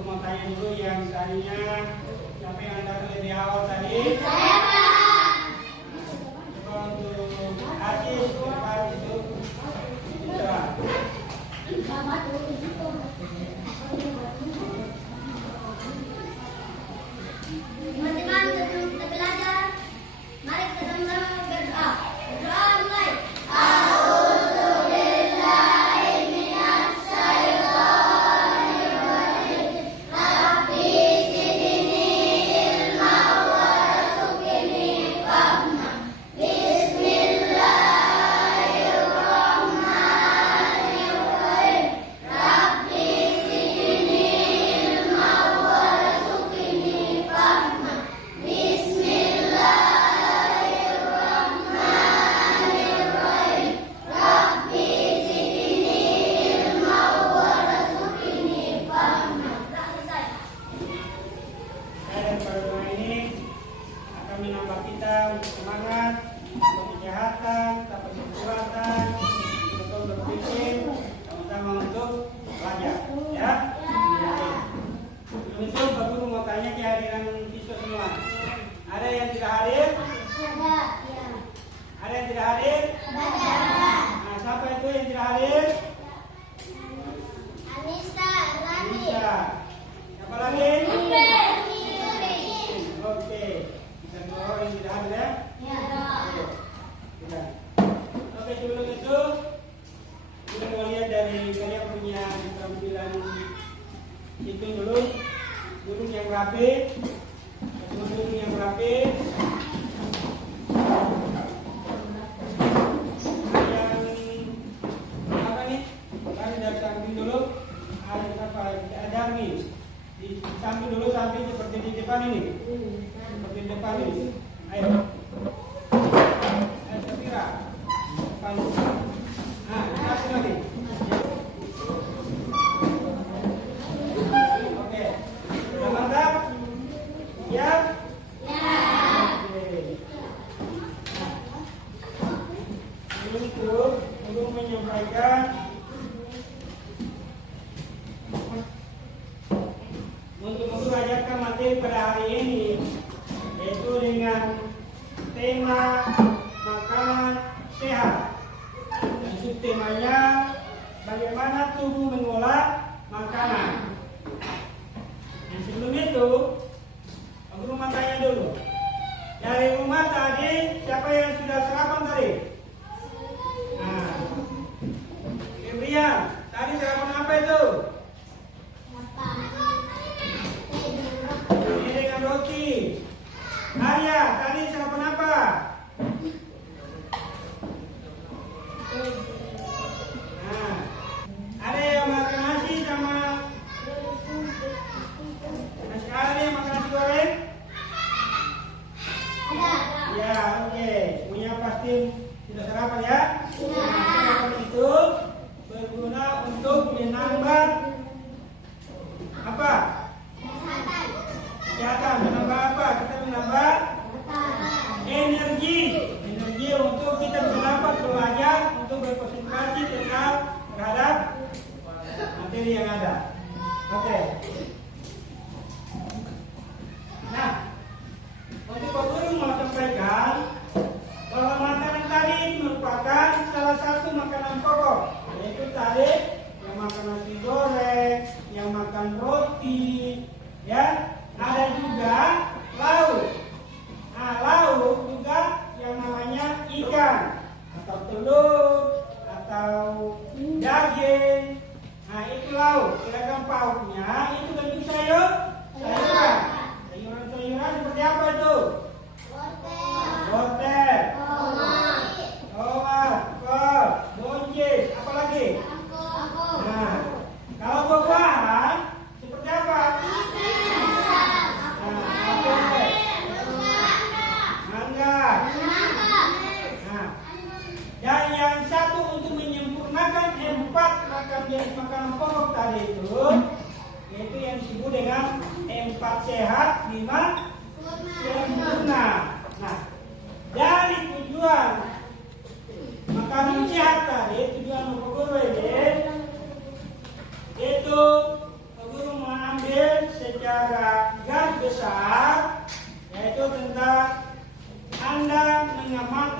Aku mau tanya dulu yang tadinya siapa yang datang lebih awal tadi? Saya, Pak. Coba untuk Aziz, Pak itu Citra. Teman-teman, sebelum kita belajar, mari kita sama-sama berdoa. Berdoa mulai. Ada yang tidak hadir? Ada. Ya. Ada yang tidak hadir? Ada. Nah, siapa itu yang tidak hadir? Anissa, Rani. Anissa. Siapa lagi? Oke. Oke. Kita dua orang yang tidak hadir ya? Ya. Tidak. Oke, sebelum itu kita mau lihat dari kalian punya tampilan itu dulu. Duduk yang rapi. Duduk yang rapi. Yang apa nih? Kami dari samping dulu. Ada apa? Ada nih. Di samping dulu sampai seperti di depan ini. Seperti di depan ini. Ayo. Ayo Safira. Depan. Nah, kasih lagi. Oke. Sudah mantap? Ya? Ya. Oke. Nah, sebelum itu, untuk menyampaikan untuk mengajarkan materi pada hari ini, yaitu dengan tema makanan sehat. Dan subtemanya bagaimana tubuh mengolah makanan. Dan sebelum itu, aku mau tanya dulu. Dari rumah tadi, siapa yang sudah sarapan tadi? Nah, Febrian, tadi sarapan apa itu? Ini dengan roti. Arya, tadi sarapan apa? Nah, ada yang makan nasi sama nasi, ada yang makan nasi goreng? Ada. Ya, oke. Semuanya pasti sudah sarapan ya? Sudah. Nah, sarapan itu berguna untuk menambah apa? Kesehatan. Menambah apa? Kita menambah energi. Energi untuk kita bisa dapat belajar untuk berkonsentrasi terhadap materi yang ada. Oke. Nah, untuk Pak Guru mau sampaikan bahwa makanan tadi merupakan salah satu makanan pokok, yaitu tadi yang makan nasi goreng, yang makan roti, ya. Ada juga lauk. Nah, lauk juga yang namanya ikan atau telur atau daging. Nah, itu lauk. Sedangkan pauknya itu tentu sayuran. Sayuran seperti apa itu? Wortel, tomat, kol, buncis, apa lagi? Nah, kalau buah-buahan seperti apa? Mangga. Nah, dan yang satu untuk menyempurnakan empat jenis makanan pokok tadi itu, yaitu yang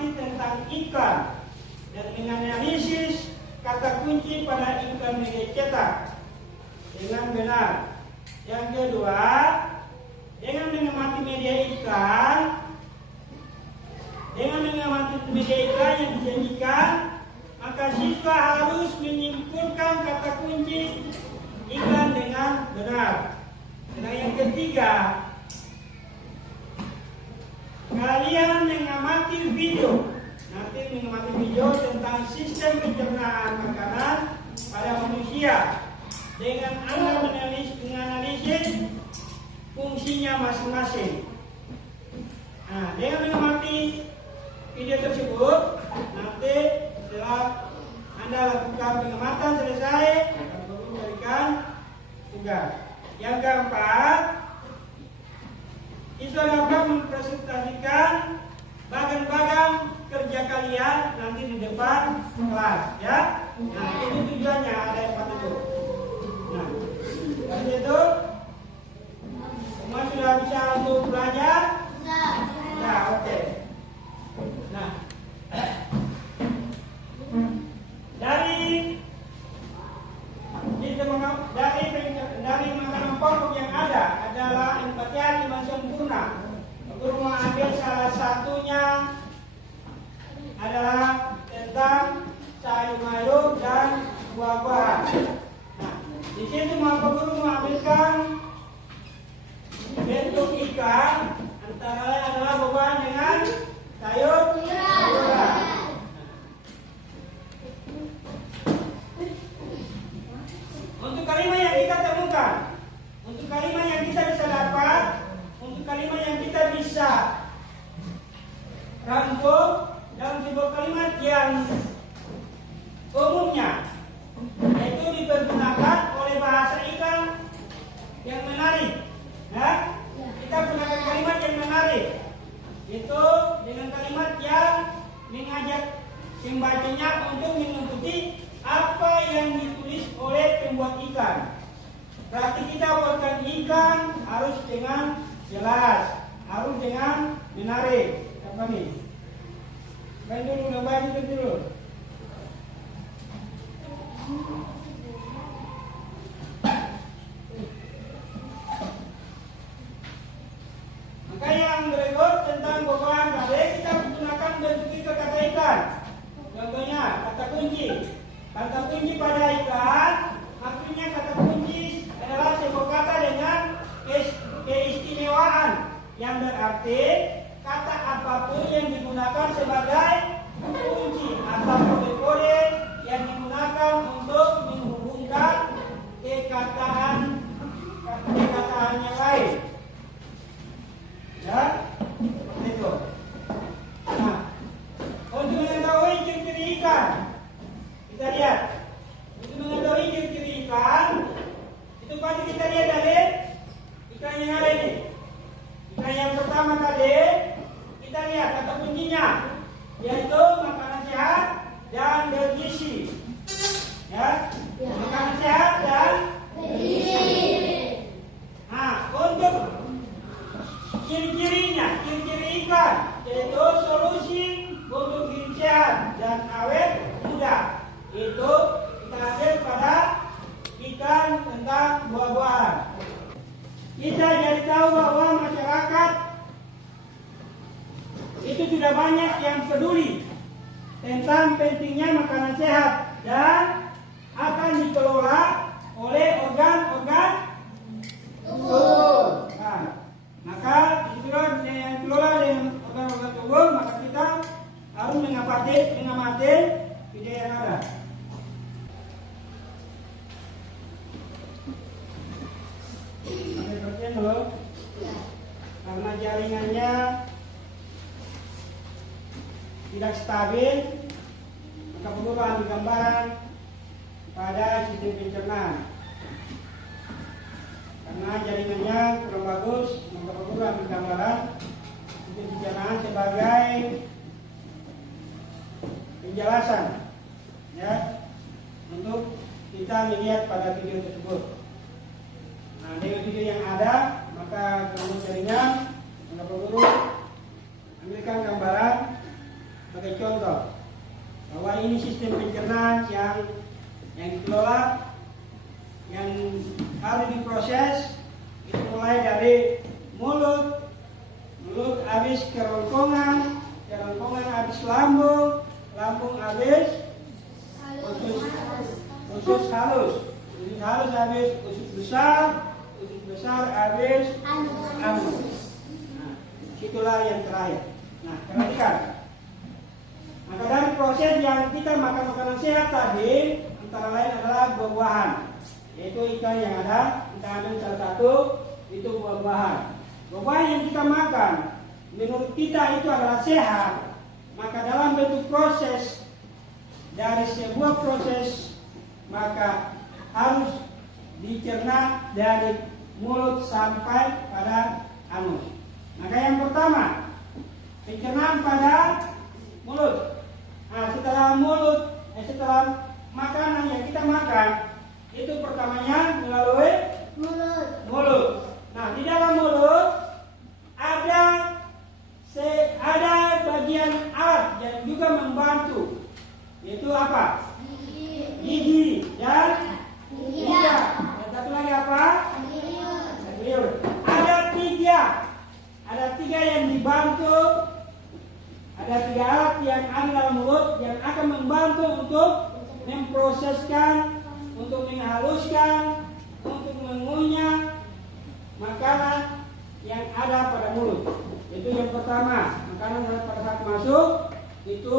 mengamati tentang iklan dan menganalisis kata kunci pada iklan media cetak dengan benar. Yang kedua, dengan mengamati media iklan, yang dijanjikan, maka siswa harus menyimpulkan kata kunci iklan dengan benar. Dan yang ketiga, kalian mengamati video tentang sistem pencernaan makanan pada manusia dengan Anda menganalisis fungsinya masing-masing. Nah, dengan mengamati video tersebut, nanti setelah Anda lakukan pengamatan selesai, akan memberikan tugas. Yang keempat, siswa dapat mempresentasikan bagian-bagian kerja kalian nanti di depan kelas, ya. Nah, itu tujuannya ada 4 itu. Nah, dari itu semua sudah bisa untuk belajar? Nah, oke. Nah, dari makanan pokok yang ada adalah empatian lima sempurna. Guru mengambil salah satunya adalah tentang sayur-mayur dan buah-buahan. Nah, di situ guru mengambilkan bentuk ikan, antara lain adalah buah dengan sayur-sayuran. Untuk kalimat yang kita temukan, untuk kalimat yang kita bisa dapat, untuk kalimat yang kita bisa rangkum dalam sebuah kalimat yang umumnya, yaitu dipergunakan oleh bahasa iklan yang menarik. Nah, kita gunakan kalimat yang menarik, itu dengan kalimat yang mengajak pembacanya untuk mengikuti apa yang ditulis oleh pembuat iklan. Berarti kita buatkan iklan harus dengan jelas, harus dengan menarik. Apa nih? Main dulu, gambar itu dulu. Maka yang berikut tentang buah-buahan tadi kita menggunakan bentuk kata iklan. Contohnya kata kunci. Kata kunci pada iklan, artinya kata kunci adalah sebuah kata dengan keistimewaan yang berarti kata apapun yang digunakan sebagai kunci atau kode-kode yang digunakan untuk menghubungkan kekataan yang lain. Ya, itu. Nah, untuk mengetahui ciri-ciri ikan, kita lihat. Untuk mengetahui ciri-ciri ikan, itu pasti kita lihat dari ikan yang ada ini. Ikan yang pertama tadi, kita lihat kata kuncinya, yaitu makanan sehat dan bergizi. Ya, makanan sehat dan bergizi. Nah, untuk ciri-cirinya, ciri-ciri ikan, yaitu solusi untuk gizi sehat dan awet muda. Itu kita ambil pada ikan tentang buah-buahan. Kita jadi tahu bahwa masyarakat itu sudah banyak yang peduli tentang pentingnya makanan sehat dan akan dikelola oleh organ-organ tubuh. Nah, maka dikelola dengan organ-organ tubuh, maka kita harus mengamati video yang ada. Loh, karena jaringannya tidak stabil, maka perlu ambil gambaran pada sistem pencernaan. Karena jaringannya kurang bagus, maka perlu ambil gambaran sistem pencernaan sebagai penjelasan, ya, untuk kita melihat pada video tersebut. Nah, dengan video yang ada, maka kemudian jaringan, maka perlu ambilkan gambaran diproses itu mulai dari mulut habis kerongkongan habis lambung habis usus halus habis usus besar habis anus. Nah, itulah yang terakhir. Nah, perhatikan. Maka dari proses yang kita makan makanan sehat tadi, antara lain adalah buah-buahan, yaitu ikan yang ada. Kita ambil salah satu, itu buah-buahan. Buah-buahan yang kita makan, menurut kita itu adalah sehat. Maka dalam bentuk proses dari sebuah proses, maka harus dicerna dari mulut sampai pada anus. Maka yang pertama, pencernaan pada mulut. Nah, setelah makanan yang kita makan, itu pertamanya melalui mulut. Nah, di dalam mulut ada bagian alat yang juga membantu, yaitu apa? Gigi dan lidah. Dan satu lagi apa? Liur. Ada tiga yang dibantu. Ada tiga alat yang ada dalam mulut yang akan membantu untuk memproseskan, untuk menghaluskan, untuk mengunyah makanan yang ada pada mulut. Itu yang pertama, makanan pada saat masuk itu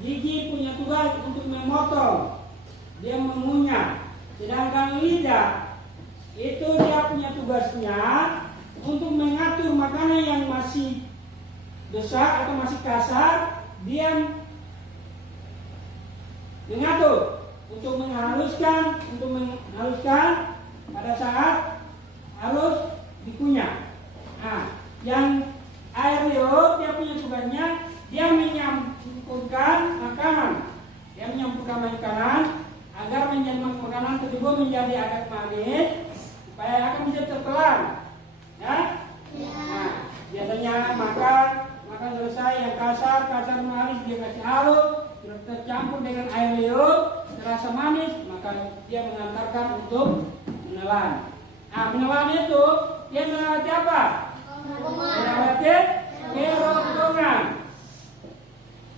gigi punya tugas untuk memotong, dia mengunyah. Sedangkan lidah itu dia punya tugasnya untuk mengatur makanan yang masih besar atau masih kasar, dia mengatur untuk menghaluskan pada saat harus dikunyah. Nah, yang air liur dia punya tugasnya, dia menyampurkan makanan, agar makanan tersebut menjadi agak manis supaya akan bisa tertelan, ya. Nah, biasanya makan selesai yang kasar manis dia kasih halus, tercampur dengan air liur terasa manis, maka dia mengantarkan untuk menelan. Nah, menelan itu dia melewati apa?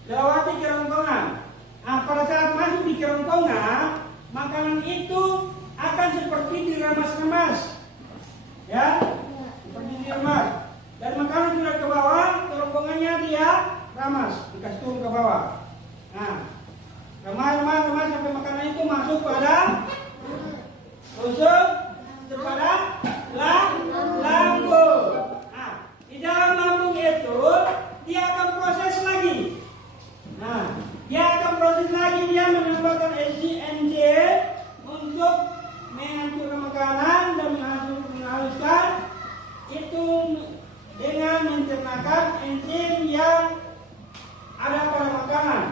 Melewati kerongkongan. Nah, pada saat masuk di kerongkongan, makanan itu akan seperti diremas-remas, ya, seperti diremas. Dan makanan sudah ke bawah, kerongkongannya dia ramas, dikasih turun ke bawah. Nah, remas sampai makanan itu masuk pada usus, kepada lambung. Nah, di dalam lambung itu dia akan proses lagi. Nah, dia menambahkan enzim untuk menghancurkan makanan dan menghaluskan itu dengan mencernakan enzim yang ada pada makanan.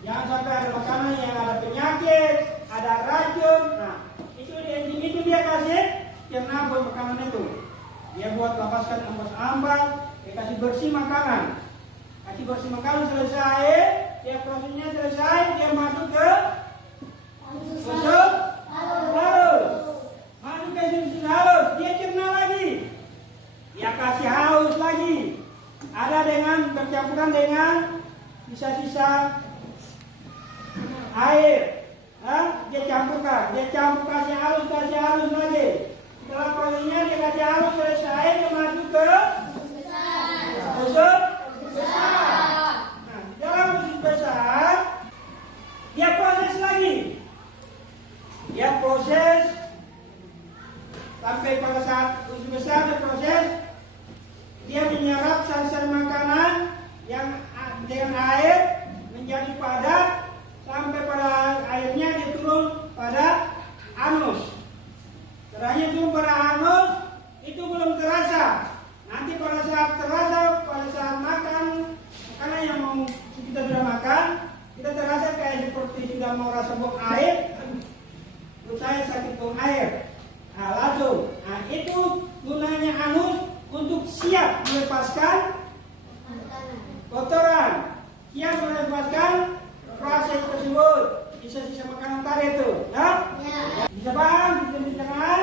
Jangan sampai ada makanan yang ada penyakit, ada racun. Nah, itu di enzim itu dia kasih cerna buat makanan itu. Dia buat lepaskan ampas-ampas, dia kasih bersih makanan. Kasih bersih makanan selesai, dia prosesnya selesai, dia masuk ke usus halus. Masuk ke usus halus, dia cerna lagi. Dia kasih halus lagi. Ada dengan bercampuran dengan sisa-sisa air. Dia campur kasih halus lagi. Setelah prosesnya dia kasih halus selesai, dia masuk ke usus besar. Nah, di dalam usus besar dia proses lagi. Dia proses sampai pada saat usus besar dia proses, dia menyerap sari-sari makanan yang dengan air menjadi padat sampai pada airnya dia turun pada anus. Terakhir turun pada anus itu belum terasa. Nanti pada saat terasa, pada saat makan makanan yang mau kita sudah makan, kita terasa kayak seperti sudah mau rasa buang air. Menurut saya sakit buang air. Nah, langsung. Nah, itu gunanya anus untuk siap melepaskan kotoran, siap melepaskan proses tersebut, sisa-sisa makanan tadi itu, ya? Bisa paham? Bisa diceritakan?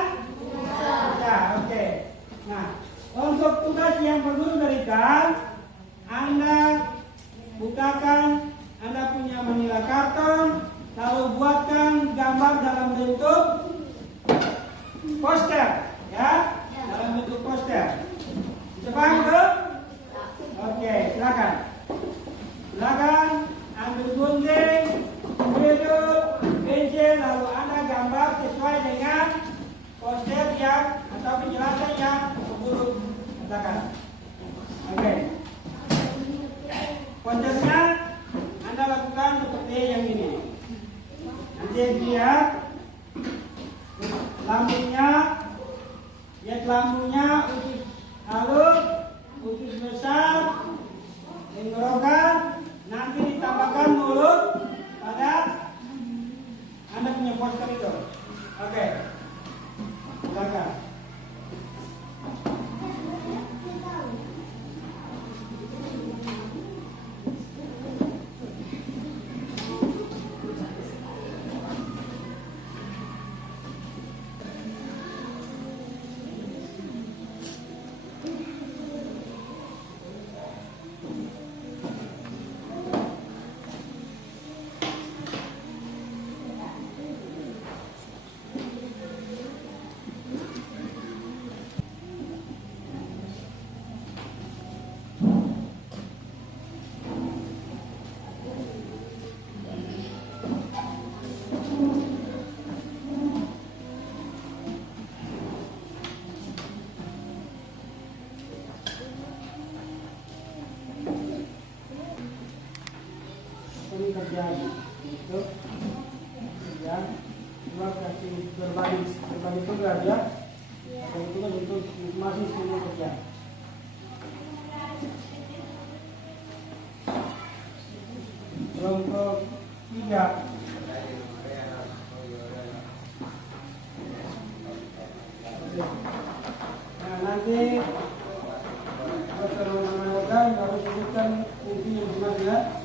Silakan. Oke. Pointernya Anda lakukan seperti yang ini. Nanti lihat lambungnya, lihat lambungnya usus halus, usus besar, tenggorokan. Nanti ditambahkan mulut pada Anda punya poster itu. Oke. Silakan. Ini kerjaan itu kerja dua kasih berbagi tugas ya. Itu kan untuk masih semua kerja. Kelompok 3. Nah nanti kalau nama harus sebutkan fungsinya gimana ya.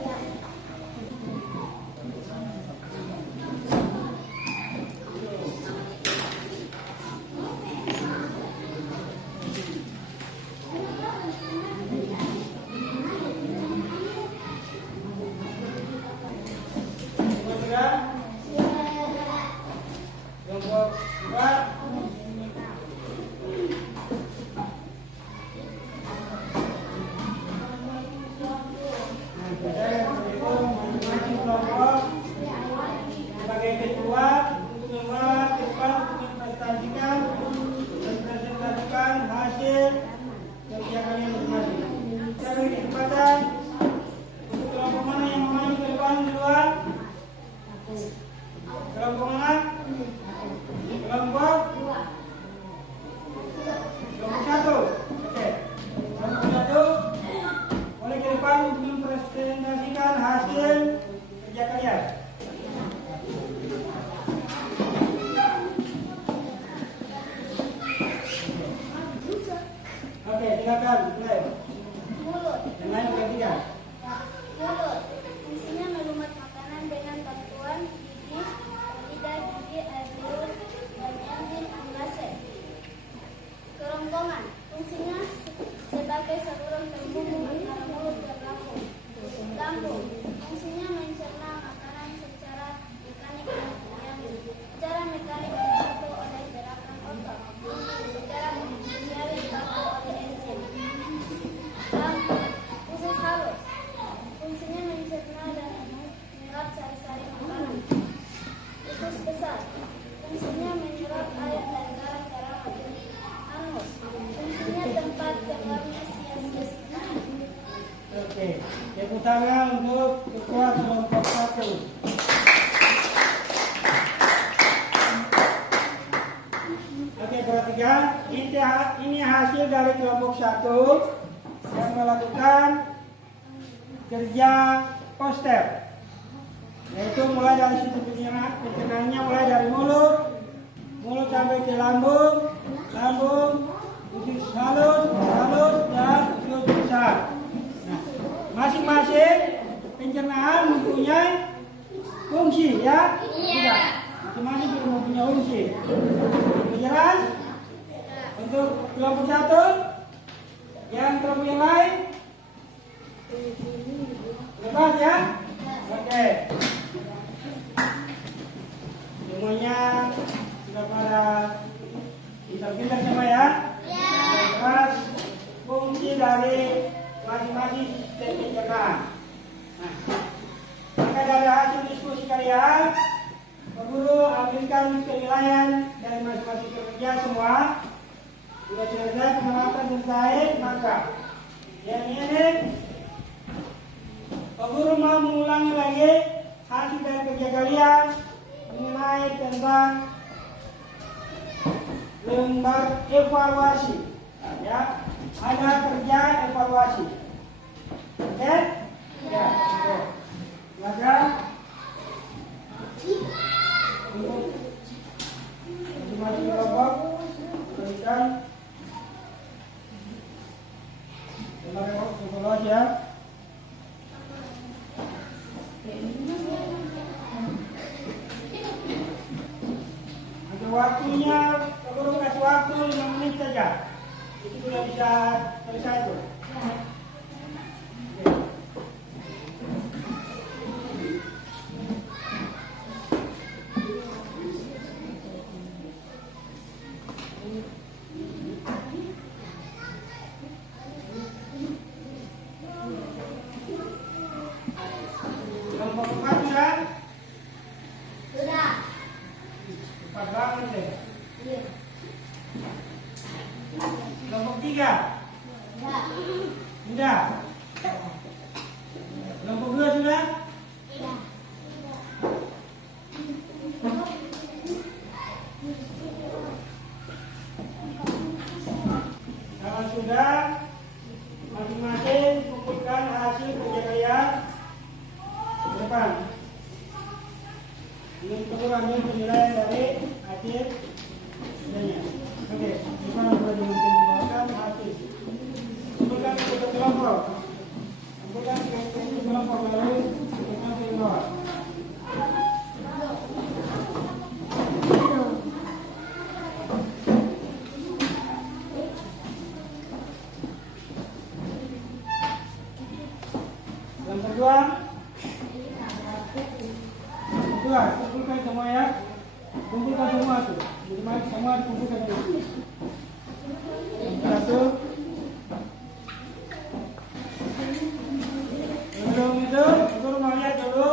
Kelompok 4. Masing-masing kelompok sebagai ketua untuk membawa ke depan untuk mempresentasikan hasil kerja kalian masing-masing. Saya beri kesempatan untuk kelompok mana yang maju ke depan duluan. Kelompok mana? Kelompok 1. Oke. Kelompok 1 boleh ke depan untuk mempresentasikan hasil kerja kalian. Oke, silakan mulai. Mulut. Yang lain ketiga. Mulut. Fungsinya melumat makanan dengan bantuan gigi, lidah, gigi, air liur, dan enzim amilase. Kerongkongan. Fungsinya sebagai saluran terhubung antara mulut dan lambung. Lambung. Fungsinya mencerna makanan secara mekanik yang secara mekanik dibantu oleh gerakan otot. Secara manusiawi dibantu oleh enzim. Lambung. Usus halus. Fungsinya mencerna dan menyerap sari-sari makanan. Usus besar. Fungsinya menyerap air dan garam tanaman. Anus. Fungsinya tempat keluarnya sia-sia. Oke, tepuk tangan untuk ketua kelompok 1. Oke, perhatikan, ini hasil dari kelompok 1 yang melakukan kerja poster, yaitu mulai dari situ pencernaannya mulai dari mulut sampai ke lambung, usus halus, dan usus besar. Nah, masing-masing pencernaan mempunyai fungsi ya? Iya. Masing-masing mempunyai fungsi. Jelas? Untuk kelompok 1 yang kelompok yang lain lepas ya? Oke. Semuanya sudah pada pintar-pintar semua ya? Iya. Lepas fungsi dari masing-masing sistem pencernaan. Nah, maka dari hasil diskusi kalian, Pak Guru ambilkan penilaian dari masing-masing pekerja semua. Sudah selesai pengamatan selesai, maka yang ini Pak Guru mau mengulangi lagi hasil dari kerja kalian mengenai tentang lembar evaluasi. Ya, ada kerja evaluasi. Oke? Ya. Maka untuk masing-masing kelompok berikan lembar evaluasi ya. Ada waktunya, kalau kasih waktu 5 menit saja. Itu sudah bisa selesai tuh. Kelompok 4 sudah? Sudah. Cepat banget deh. Iya. Kelompok 3 Sudah. sudah. Kelompok 2 sudah? Sudah. Kalau sudah, masing-masing kumpulkan hasil kerja kalian ke depan. Ini perlu ambil penilaian dari hasil kerjanya. Oke, gimana boleh dimakan hasil? Kumpulkan ke kelompok. Kumpulkan ke kelompok lalu kumpulkan ke bawah. Yang kedua, kumpulkan semua ya. Kumpulkan semua tuh. Jadi semua dikumpulkan di sini. Satu. Sebelum itu, guru mau lihat dulu.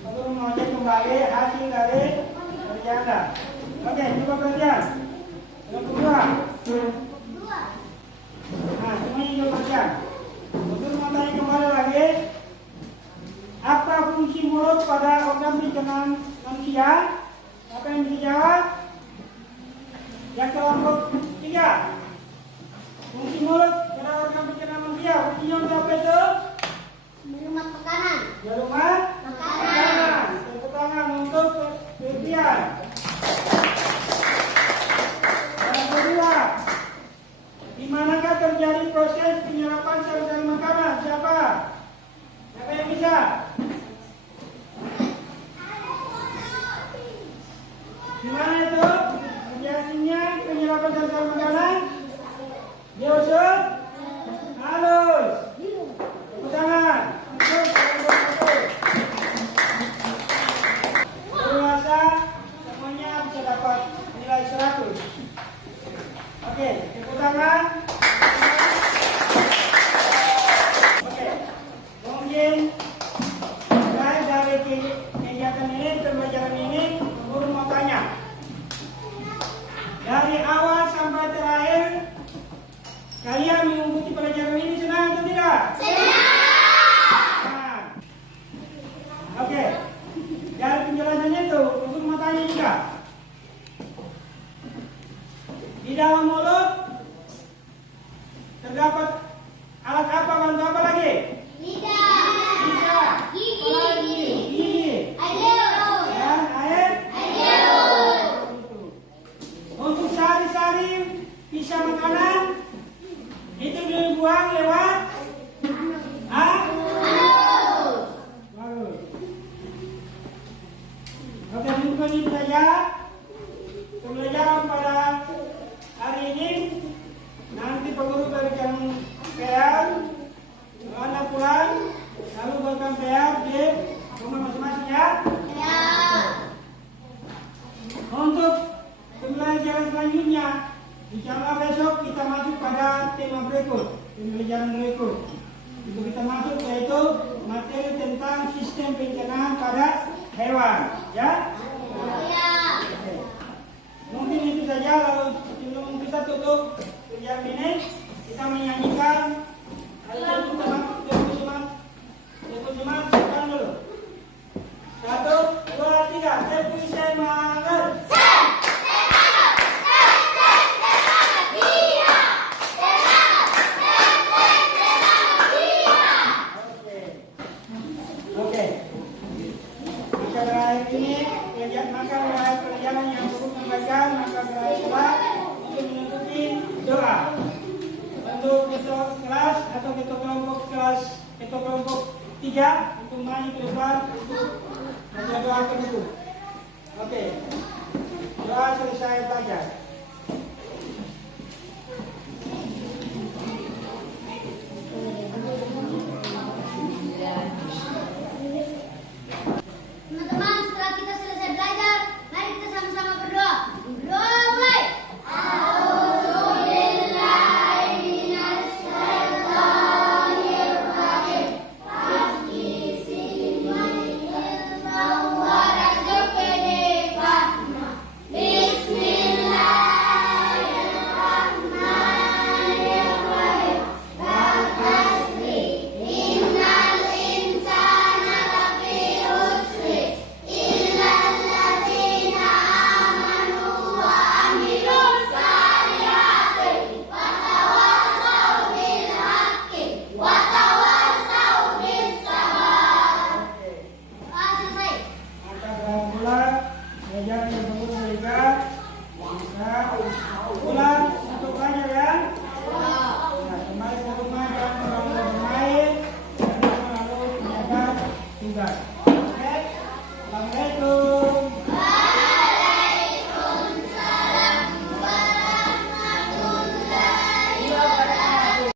Guru mau cek kembali hasil dari kerja Anda. Oke, coba perhatian. Yang kedua. Nah, semuanya coba perhatian. Guru mau tanya kembali lagi. Apa fungsi mulut pada organ pencernaan manusia? Apa yang dijawab? Yang kelompok 3. Fungsi mulut pada organ pencernaan manusia. Fungsinya untuk apa itu? Melumat makanan. Melumat makanan. Tepuk tangan untuk Vivian. Yang kedua, di manakah terjadi proses penyerapan sel-sel makanan? Siapa? Siapa yang bisa? Di mana itu? Terjadinya penyerapan sel-sel makanan? Diusut? Halus. Tepuk tangan. Berasa semuanya bisa dapat nilai 100. Oke, tepuk tangan. Oke, mungkin dari kegiatan ini, pembelajaran ini, guru mau tanya. Dari awal sampai terakhir, kalian mengikuti pelajaran ini senang atau tidak? Senang. Oke, dari penjelasannya itu, guru mau tanya juga. Di dalam mulut terdapat alat apa, bantu apa lagi? Lidah. Lidah. Gigi. Gigi. Air. Dan air. Untuk sari-sari bisa makanan itu dibuang lewat bagus. Oke, mungkin itu saja pembelajaran pada hari ini. Nanti Pak Guru berikan PR, Anda pulang lalu berikan PR di rumah masing-masing ya. Untuk pembelajaran selanjutnya, insyaallah besok kita masuk pada tema berikut, pembelajaran berikut. Untuk kita masuk yaitu materi tentang sistem pencernaan pada hewan, ya. Oke. Mungkin itu saja, lalu sebelum kita tutup pelajaran ini, bisa menyanyikan. Ayo teman-teman, silakan dulu. 1, 2, 3. Tepi semangat. Oke. Maka berakhir ini pelajaran yang guru sampaikan, maka berakhir pula untuk menutupi doa. Untuk besok kelas atau ketua kelompok 3 untuk maju ke depan untuk menjaga doa penduduk. Oke. Doa selesai belajar.